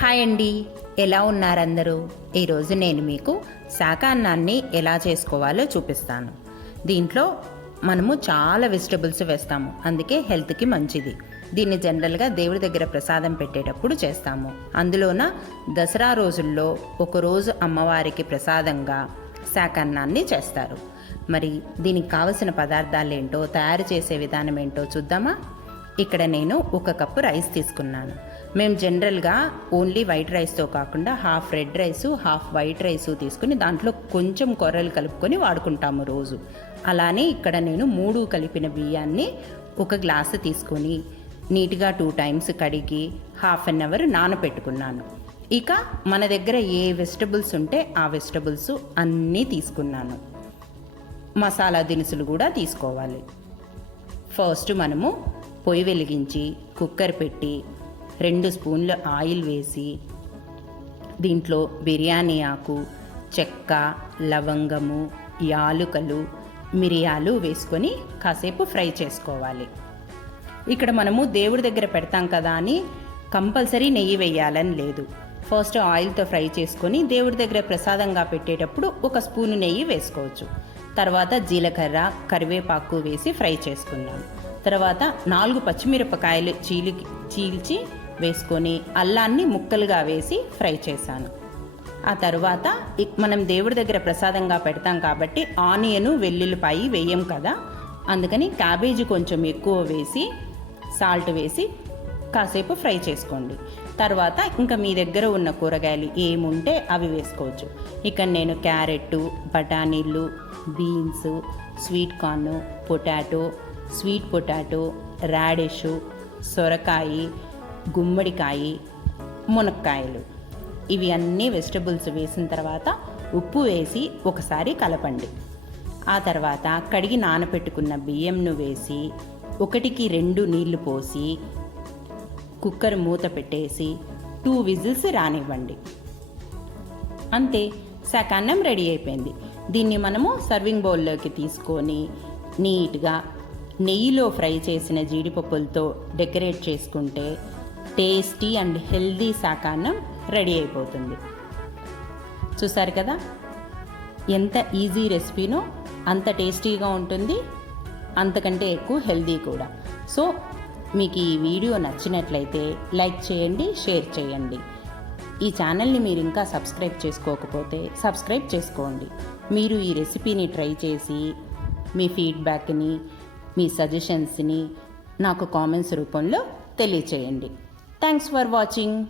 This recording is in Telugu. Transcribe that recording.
హాయ్ అండి, ఎలా ఉన్నారు అందరూ? ఈరోజు నేను మీకు శాకాన్నాన్ని ఎలా చేసుకోవాలో చూపిస్తాను. దీంట్లో మనము చాలా వెజిటబుల్స్ వేస్తాము, అందుకే హెల్త్కి మంచిది. దీన్ని జనరల్గా దేవుడి దగ్గర ప్రసాదం పెట్టేటప్పుడు చేస్తాము. అందులోన దసరా రోజుల్లో ఒకరోజు అమ్మవారికి ప్రసాదంగా శాకాన్నాన్ని చేస్తారు. మరి దీనికి కావలసిన పదార్థాలు ఏంటో, తయారు చేసే విధానం ఏంటో చూద్దామా? ఇక్కడ నేను 1 కప్పు రైస్ తీసుకున్నాను. మేము జనరల్గా ఓన్లీ వైట్ రైస్తో కాకుండా half red rice, half white rice తీసుకుని దాంట్లో కొంచెం కొర్రలు కలుపుకొని వాడుకుంటాము రోజు. అలానే ఇక్కడ నేను 3 కలిపిన బియ్యాన్ని 1 గ్లాసు తీసుకొని నీట్గా 2 టైమ్స్ కడిగి హాఫ్ అన్ అవర్ నానబెట్టుకున్నాను. ఇక మన దగ్గర ఏ వెజిటబుల్స్ ఉంటే ఆ వెజిటబుల్స్ అన్నీ తీసుకున్నాను. మసాలా దినుసులు కూడా తీసుకోవాలి. ఫస్ట్ మనము పొయ్యి వెలిగించి కుక్కర్ పెట్టి 2 స్పూన్ల ఆయిల్ వేసి దీంట్లో బిర్యానీ ఆకు, చెక్క, లవంగము, యాలుకలు, మిరియాలు వేసుకొని కాసేపు ఫ్రై చేసుకోవాలి. ఇక్కడ మనము దేవుడి దగ్గర పెడతాం కదా అని కంపల్సరీ నెయ్యి వేయాలని లేదు. ఫస్ట్ ఆయిల్తో ఫ్రై చేసుకొని దేవుడి దగ్గర ప్రసాదంగా పెట్టేటప్పుడు 1 స్పూను నెయ్యి వేసుకోవచ్చు. తర్వాత జీలకర్ర, కరివేపాకు వేసి ఫ్రై చేసుకున్నాం. తర్వాత 4 పచ్చిమిరపకాయలు చీల్చి వేసుకొని అల్లాన్ని ముక్కలుగా వేసి ఫ్రై చేశాను. ఆ తర్వాత మనం దేవుడి దగ్గర ప్రసాదంగా పెడతాం కాబట్టి ఆనియను, వెల్లుల్లిపాయి వేయం కదా, అందుకని క్యాబేజీ కొంచెం ఎక్కువ వేసి సాల్ట్ వేసి కాసేపు ఫ్రై చేసుకోండి. తర్వాత ఇంకా మీ దగ్గర ఉన్న కూరగాయలు ఏముంటే అవి వేసుకోవచ్చు. ఇక్కడ నేను క్యారెట్, బఠానీలు, beans, sweet corn, potato, sweet potato, radish, సొరకాయ, గుమ్మడికాయ, మునక్కాయలు ఇవి అన్నీ వెజిటబుల్స్ వేసిన తర్వాత ఉప్పు వేసి ఒకసారి కలపండి. ఆ తర్వాత కడిగి నానబెట్టుకున్న బియ్యంను వేసి 1కి 2 నీళ్లు పోసి కుక్కర్ మూత పెట్టేసి 2 విజిల్స్ రానివ్వండి. అంతే, శాకాన్నం రెడీ అయిపోయింది. దీన్ని మనము సర్వింగ్ బౌల్లోకి తీసుకొని నీట్గా నెయ్యిలో ఫ్రై చేసిన జీడిపప్పులతో డెకరేట్ చేసుకుంటే టేస్టీ అండ్ హెల్దీ శాకాన్నం రెడీ అయిపోతుంది. చూసారు కదా, ఎంత ఈజీ రెసిపీనో, అంత టేస్టీగా ఉంటుంది, అంతకంటే ఎక్కువ హెల్దీ కూడా. సో మీకు ఈ వీడియో నచ్చినట్లయితే లైక్ చేయండి, షేర్ చేయండి. ఈ ఛానల్ని మీరు ఇంకా సబ్స్క్రైబ్ చేసుకోకపోతే సబ్స్క్రైబ్ చేసుకోండి. మీరు ఈ రెసిపీని ట్రై చేసి మీ ఫీడ్బ్యాక్ని, మీ సజెషన్స్ని నాకు కామెంట్స్ రూపంలో తెలియచేయండి. Thanks for watching.